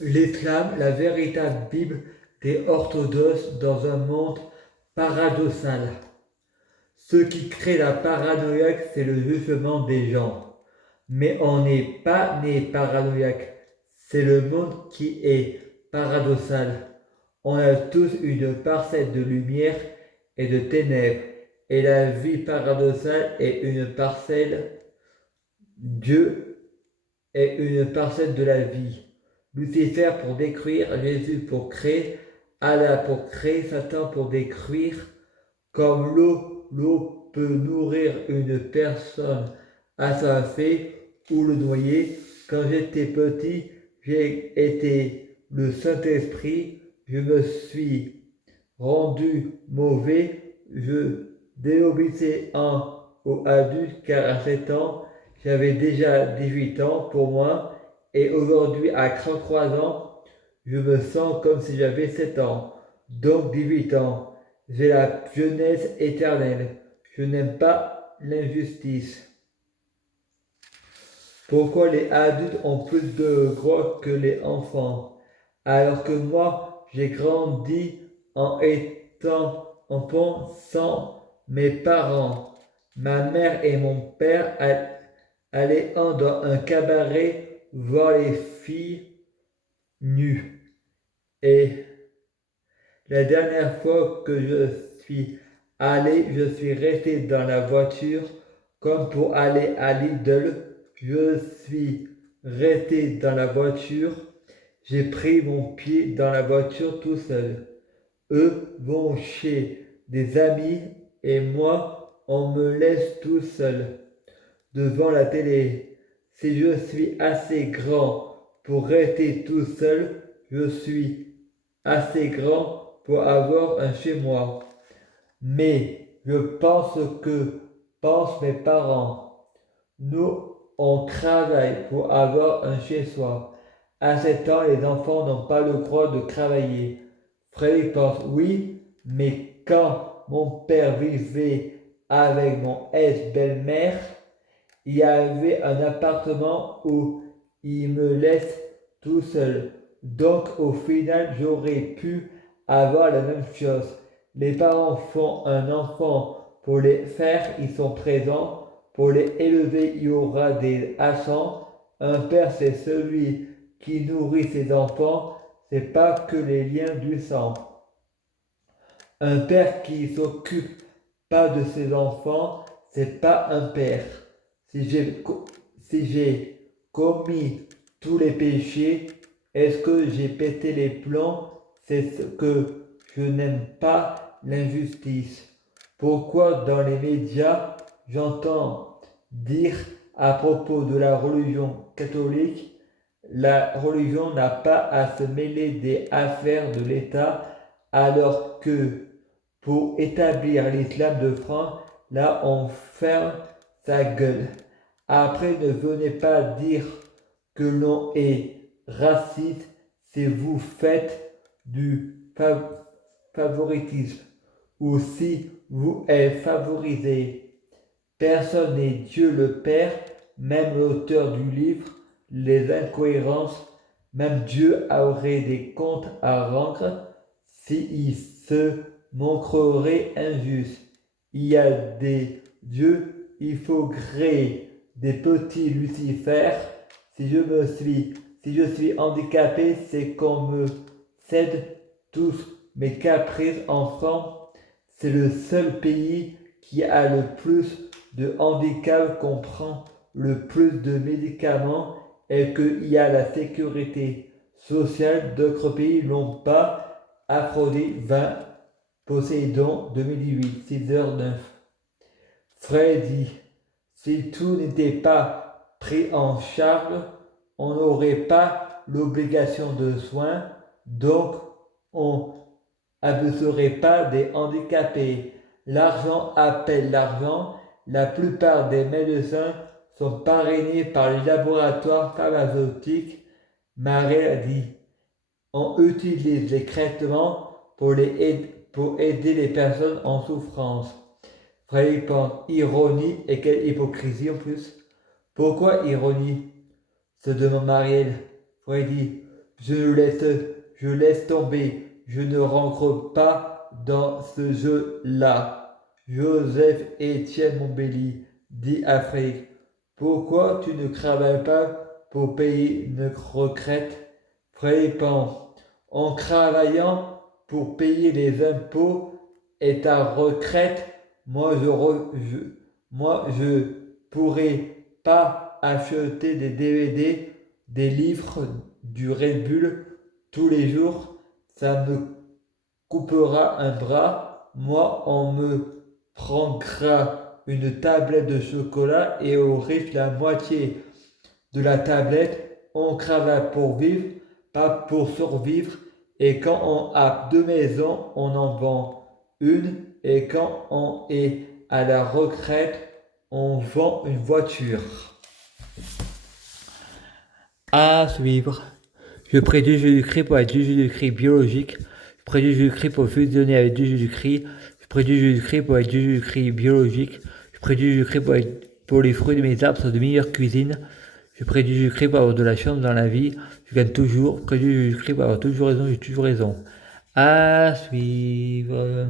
L'islam, la véritable Bible des orthodoxes dans un monde paradoxal. Ce qui crée la paranoïaque, c'est le jugement des gens. Mais on n'est pas né paranoïaque. C'est le monde qui est paradoxal. On a tous une parcelle de lumière et de ténèbres. Et la vie paradoxale est une parcelle. Dieu est une parcelle de la vie. Lucifer pour détruire, Jésus pour créer, Allah pour créer, Satan pour détruire. Comme l'eau peut nourrir une personne assoiffée ou le noyer. Quand j'étais petit, j'ai été le Saint-Esprit, je me suis rendu mauvais, je désobéissais aux adultes car à 7 ans, j'avais déjà 18 ans pour moi et aujourd'hui à 33 ans, je me sens comme si j'avais 7 ans, donc 18 ans. J'ai la jeunesse éternelle. Je n'aime pas l'injustice. Pourquoi les adultes ont plus de droits que les enfants, alors que moi, j'ai grandi en étant enfant sans mes parents. Ma mère et mon père allaient dans un cabaret voir les filles nues. Et la dernière fois que je suis allé, je suis resté dans la voiture comme pour aller à Lidl. Je suis resté dans la voiture. J'ai pris mon pied dans la voiture tout seul. Eux vont chez des amis et moi, on me laisse tout seul devant la télé. Si je suis assez grand pour rester tout seul, je suis assez grand pour avoir un chez moi. Mais je pense que pensent mes parents. Nous, on travaille pour avoir un chez soi. À 7 ans, les enfants n'ont pas le droit de travailler. Frédéric pense oui, mais quand mon père vivait avec mon ex-belle-mère, il y avait un appartement où il me laisse tout seul. Donc au final, j'aurais pu avoir la même chose. Les parents font un enfant pour les faire, ils sont présents. Pour les élever, il y aura des accents. Un père, c'est celui qui nourrit ses enfants. C'est pas que les liens du sang. Un père qui s'occupe pas de ses enfants, c'est pas un père. Si j'ai commis tous les péchés, est-ce que j'ai pété les plombs? C'est ce que je n'aime pas l'injustice. Pourquoi dans les médias j'entends dire à propos de la religion catholique, la religion n'a pas à se mêler des affaires de l'État alors que pour établir l'islam de France, là on ferme sa gueule. Après, ne venez pas dire que l'on est raciste si vous faites du favoritisme ou si vous êtes favorisé. Personne n'est Dieu le Père, même l'auteur du livre, les incohérences, même Dieu aurait des comptes à rendre s'il se montrerait injuste. Il y a des dieux, il faut créer des petits Lucifer. Si je suis handicapé, c'est qu'on me cède tous mes caprices en France. C'est le seul pays qui a le plus de handicap, qu'on prend le plus de médicaments et qu'il y a la sécurité sociale. D'autres pays l'ont pas. Aphrodite 20, Poséidon 2018, 6h09. Freddy, si tout n'était pas pris en charge, on n'aurait pas l'obligation de soins, donc on n'abuserait pas des handicapés. L'argent appelle l'argent. La plupart des médecins sont parrainés par les laboratoires pharmaceutiques. Marie dit, on utilise les traitements pour aider les personnes en souffrance. Frédéric pense ironie et quelle hypocrisie en plus. Pourquoi ironie se demande Marielle. Freddy, je laisse tomber. Je ne rentre pas dans ce jeu-là. Joseph Étienne Montbelli dit Afrique. Pourquoi tu ne travailles pas pour payer une retraite? Répond. En travaillant pour payer les impôts et ta retraite, moi je pourrais pas acheter des DVD, des livres, du Red Bull tous les jours. Ça me coupera un bras. Moi, on me prendra une tablette de chocolat et aux riches la moitié de la tablette. On travaille pour vivre, pas pour survivre. Et quand on a deux maisons, on en vend une. Et quand on est à la retraite, on vend une voiture. À suivre. Je prie du Jésus-Christ pour être du Jésus-Christ biologique. Je prie du Jésus-Christ pour fusionner avec du Jésus-Christ. Je prie du Jésus-Christ pour être du Jésus-Christ biologique. Je prie du Jésus-Christ pour les fruits de mes arbres sont de meilleure cuisine. Je prie du Jésus-Christ pour avoir de la chance dans la vie. Je gagne toujours. Je prie du Jésus-Christ pour avoir toujours raison. J'ai toujours raison. À suivre.